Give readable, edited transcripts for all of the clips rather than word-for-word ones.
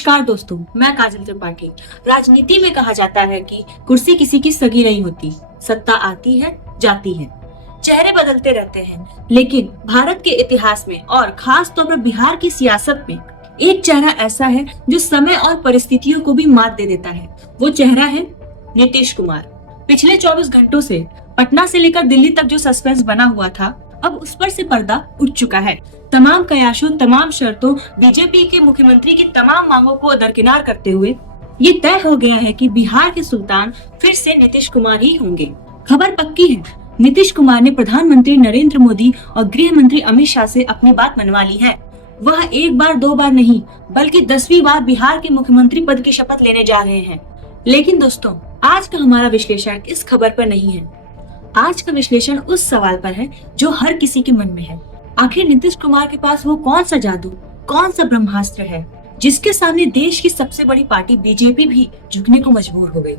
नमस्कार दोस्तों, मैं काजल त्रिपाठी। राजनीति में कहा जाता है कि कुर्सी किसी की सगी नहीं होती, सत्ता आती है, जाती है, चेहरे बदलते रहते हैं। लेकिन भारत के इतिहास में और खास तौर पर बिहार की सियासत में एक चेहरा ऐसा है जो समय और परिस्थितियों को भी मात दे देता है। वो चेहरा है नीतीश कुमार। पिछले 24 घंटों से पटना से लेकर दिल्ली तक जो सस्पेंस बना हुआ था, अब उस पर से पर्दा उठ चुका है। तमाम कयासों, तमाम शर्तों, बीजेपी के मुख्यमंत्री की तमाम मांगों को दरकिनार करते हुए ये तय हो गया है कि बिहार के सुल्तान फिर से नीतीश कुमार ही होंगे। खबर पक्की है, नीतीश कुमार ने प्रधानमंत्री नरेंद्र मोदी और गृह मंत्री अमित शाह से अपनी बात मनवा ली है। वह एक बार दो बार नहीं बल्कि 10वीं बार बिहार के मुख्यमंत्री पद की शपथ लेने जा रहे हैं। लेकिन दोस्तों, आज का हमारा विश्लेषण इस खबर पर नहीं है। आज का विश्लेषण उस सवाल पर है जो हर किसी के मन में है। आखिर नीतीश कुमार के पास वो कौन सा जादू, कौन सा ब्रह्मास्त्र है जिसके सामने देश की सबसे बड़ी पार्टी बीजेपी भी झुकने को मजबूर हो गई?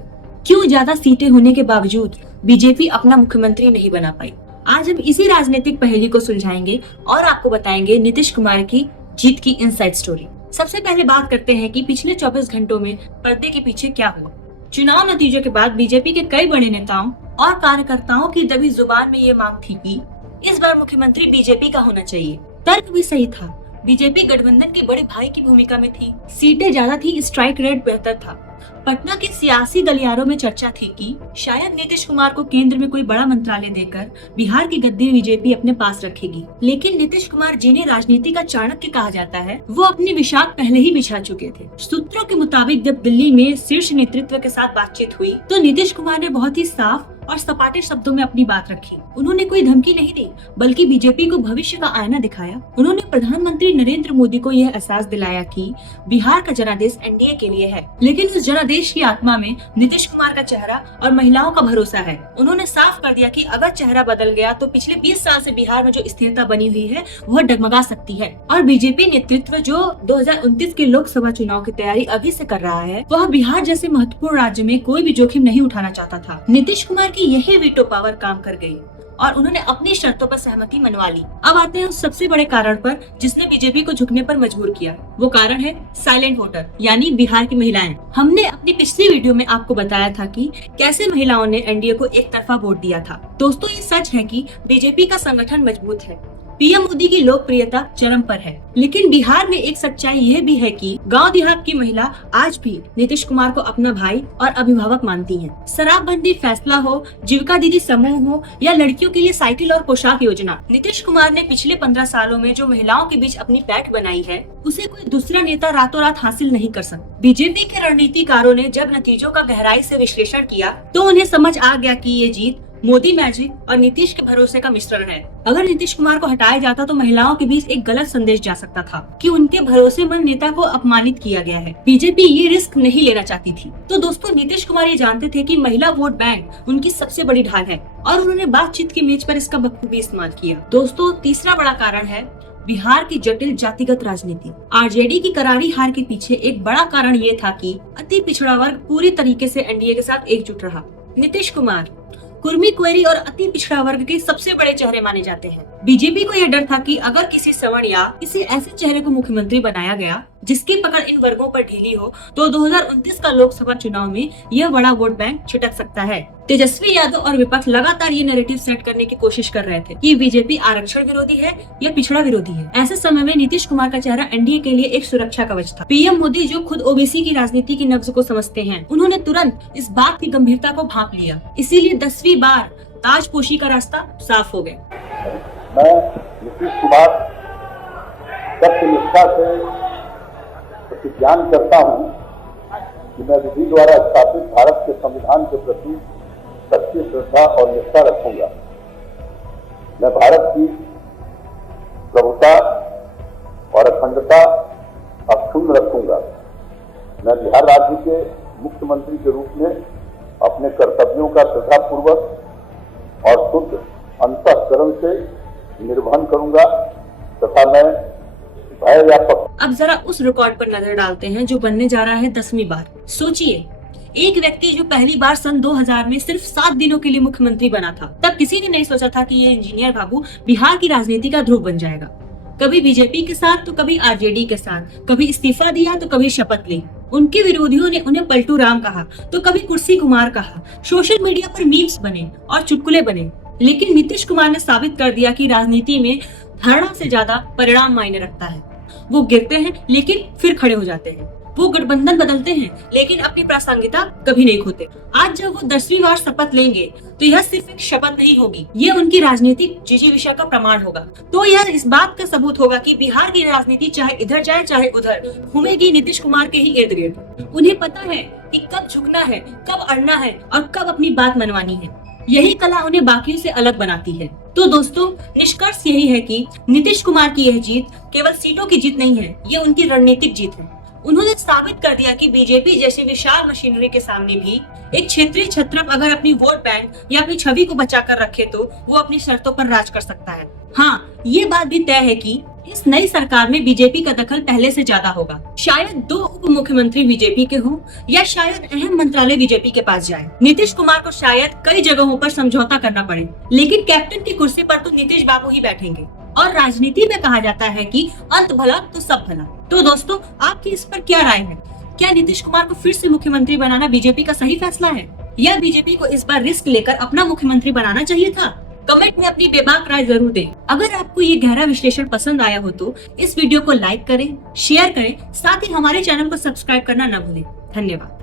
क्यों ज्यादा सीटें होने के बावजूद बीजेपी अपना मुख्यमंत्री नहीं बना पाई? आज हम इसी राजनीतिक पहेली को सुलझाएंगे और आपको बताएंगे नीतीश कुमार की जीत की इनसाइड स्टोरी। सबसे पहले बात करते हैं कि पिछले 24 घंटों में पर्दे के पीछे क्या हुआ। चुनाव नतीजों के बाद बीजेपी के कई बड़े नेताओं और कार्यकर्ताओं की दबी जुबान में ये मांग थी कि इस बार मुख्यमंत्री बीजेपी का होना चाहिए। तर्क भी सही था, बीजेपी गठबंधन के बड़े भाई की भूमिका में थी, सीटें ज्यादा थी, स्ट्राइक रेट बेहतर था। पटना के सियासी गलियारों में चर्चा थी कि शायद नीतीश कुमार को केंद्र में कोई बड़ा मंत्रालय देकर बिहार की गद्दी बीजेपी अपने पास रखेगी। लेकिन नीतीश कुमार, जिन्हें राजनीति का चाणक्य कहा जाता है, वो अपनी विशाख पहले ही बिछा चुके थे। सूत्रों के मुताबिक जब दिल्ली में शीर्ष नेतृत्व के साथ बातचीत हुई तो नीतीश कुमार ने बहुत ही साफ और सपाटे शब्दों में अपनी बात रखी। उन्होंने कोई धमकी नहीं दी बल्कि बीजेपी को भविष्य का आईना दिखाया। उन्होंने प्रधानमंत्री नरेंद्र मोदी को यह एहसास दिलाया कि बिहार का जनादेश एनडीए के लिए है, लेकिन उस जनादेश की आत्मा में नीतीश कुमार का चेहरा और महिलाओं का भरोसा है। उन्होंने साफ कर दिया कि अगर चेहरा बदल गया तो पिछले 20 साल से बिहार में जो स्थिरता बनी हुई है वह डगमगा सकती है। और बीजेपी नेतृत्व जो 2029 के लोकसभा चुनाव की तैयारी अभी से कर रहा है, वह बिहार जैसे महत्वपूर्ण राज्य में कोई भी जोखिम नहीं उठाना चाहता था। नीतीश कुमार की यही वीटो पावर काम कर गई और उन्होंने अपनी शर्तों पर सहमति मनवा ली। अब आते हैं उस सबसे बड़े कारण पर जिसने बीजेपी को झुकने पर मजबूर किया। वो कारण है साइलेंट वोटर, यानी बिहार की महिलाएं। हमने अपनी पिछली वीडियो में आपको बताया था कि कैसे महिलाओं ने एनडीए को एक तरफा वोट दिया था। दोस्तों, ये सच है कि बीजेपी का संगठन मजबूत है, पीएम मोदी की लोकप्रियता चरम पर है। लेकिन बिहार में एक सच्चाई यह भी है कि गांव देहात की महिला आज भी नीतीश कुमार को अपना भाई और अभिभावक मानती हैं। शराबबंदी फैसला हो, जीविका दीदी समूह हो या लड़कियों के लिए साइकिल और पोशाक योजना, नीतीश कुमार ने पिछले 15 सालों में जो महिलाओं के बीच अपनी पैठ बनाई है, उसे कोई दूसरा नेता रातों रात हासिल नहीं कर सकता। बीजेपी के रणनीतिकारों ने जब नतीजों का गहराई से विश्लेषण किया तो उन्हें समझ आ गया कि ये जीत मोदी मैजिक और नीतीश के भरोसे का मिश्रण है। अगर नीतीश कुमार को हटाया जाता तो महिलाओं के बीच एक गलत संदेश जा सकता था कि उनके भरोसेमंद नेता को अपमानित किया गया है। बीजेपी ये रिस्क नहीं लेना चाहती थी। तो दोस्तों, नीतीश कुमार ये जानते थे कि महिला वोट बैंक उनकी सबसे बड़ी ढाल है और उन्होंने बातचीत की मेज पर इसका बखूबी इस्तेमाल किया। दोस्तों, तीसरा बड़ा कारण है बिहार की जटिल जातिगत राजनीति। आरजेडी की करारी हार के पीछे एक बड़ा कारण ये था कि अति पिछड़ा वर्ग पूरी तरीके से एनडीए के साथ एकजुट रहा। नीतीश कुमार कुर्मी, क्वेरी और अति पिछड़ा वर्ग के सबसे बड़े चेहरे माने जाते हैं। बीजेपी को यह डर था कि अगर किसी सवर्ण या किसी ऐसे चेहरे को मुख्यमंत्री बनाया गया जिसकी पकड़ इन वर्गों पर ढीली हो तो 2029 का लोकसभा चुनाव में यह बड़ा वोट बैंक छिटक सकता है। तेजस्वी यादव और विपक्ष लगातार ये नैरेटिव सेट करने की कोशिश कर रहे थे कि बीजेपी आरक्षण विरोधी है या पिछड़ा विरोधी है। ऐसे समय में नीतीश कुमार का चेहरा एनडीए के लिए एक सुरक्षा कवच था। पीएम मोदी, जो खुद ओबीसी की राजनीति की नब्ज को समझते हैं, उन्होंने तुरंत इस बात की गंभीरता को भांप लिया। इसीलिए 10वीं बार ताजपोशी का रास्ता साफ हो गया। मैं नीतीश कुमार सत्यनिष्ठा से प्रतिज्ञान करता हूं कि मैं विधि द्वारा स्थापित भारत के संविधान के प्रति सच्ची श्रद्धा और निष्ठा रखूंगा। मैं भारत की प्रभुता और अखंडता अक्षुण्ण रखूंगा। मैं बिहार राज्य के मुख्यमंत्री के रूप में अपने कर्तव्यों का श्रद्धापूर्वक और शुद्ध अंतःकरण से निर्वहन करूंगा तथा मैं भय या अब जरा उस रिकॉर्ड पर नजर डालते हैं जो बनने जा रहा है 10वीं बार। सोचिए, एक व्यक्ति जो पहली बार सन 2000 में सिर्फ 7 दिनों के लिए मुख्यमंत्री बना था, तब किसी ने नहीं सोचा था कि ये इंजीनियर बाबू बिहार की राजनीति का ध्रुव बन जाएगा। कभी बीजेपी के साथ तो कभी आरजेडी के साथ, कभी इस्तीफा दिया तो कभी शपथ ली। उनके विरोधियों ने उन्हें पलटू राम कहा तो कभी कुर्सी कुमार कहा। सोशल मीडिया पर मीम्स बने और चुटकुले बने, लेकिन नीतीश कुमार ने साबित कर दिया कि राजनीति में धारणा से ज्यादा परिणाम मायने रखता है। वो गिरते हैं लेकिन फिर खड़े हो जाते हैं। वो गठबंधन बदलते हैं लेकिन अपनी प्रासंगिकता कभी नहीं खोते। आज जब वो 10वीं बार शपथ लेंगे तो यह सिर्फ एक शपथ नहीं होगी, ये उनकी राजनीतिक जिजीविषा का प्रमाण होगा। तो यह इस बात का सबूत होगा कि बिहार की राजनीति चाहे इधर जाए चाहे उधर, घूमेगी नीतीश कुमार के ही इर्द गिर्द। उन्हें पता है कि कब झुकना है, कब अड़ना है और कब अपनी बात मनवानी है। यही कला उन्हें बाकियों से अलग बनाती है। तो दोस्तों, निष्कर्ष यही है कि नीतीश कुमार की यह जीत केवल सीटों की जीत नहीं है, ये उनकी रणनीतिक जीत है। उन्होंने साबित कर दिया कि बीजेपी जैसी विशाल मशीनरी के सामने भी एक क्षेत्रीय छत्रप अगर अपनी वोट बैंक या अपनी छवि को बचाकर रखे तो वो अपनी शर्तों पर राज कर सकता है। हाँ, ये बात भी तय है कि इस नई सरकार में बीजेपी का दखल पहले से ज्यादा होगा। शायद 2 उप मुख्यमंत्री बीजेपी के हों या शायद अहम मंत्रालय बीजेपी के पास जाए। नीतीश कुमार को शायद कई जगहों पर समझौता करना पड़े, लेकिन कैप्टन की कुर्सी पर तो नीतीश बाबू ही बैठेंगे। और राजनीति में कहा जाता है कि अंत भला तो सब भला। तो दोस्तों, आपकी इस पर क्या राय है? क्या नीतीश कुमार को फिर से मुख्यमंत्री बनाना बीजेपी का सही फैसला है, या बीजेपी को इस बार रिस्क लेकर अपना मुख्यमंत्री बनाना चाहिए था? कमेंट में अपनी बेबाक राय जरूर दें। अगर आपको ये गहरा विश्लेषण पसंद आया हो तो इस वीडियो को लाइक करें, शेयर करें, साथ ही हमारे चैनल को सब्सक्राइब करना न भूलें। धन्यवाद।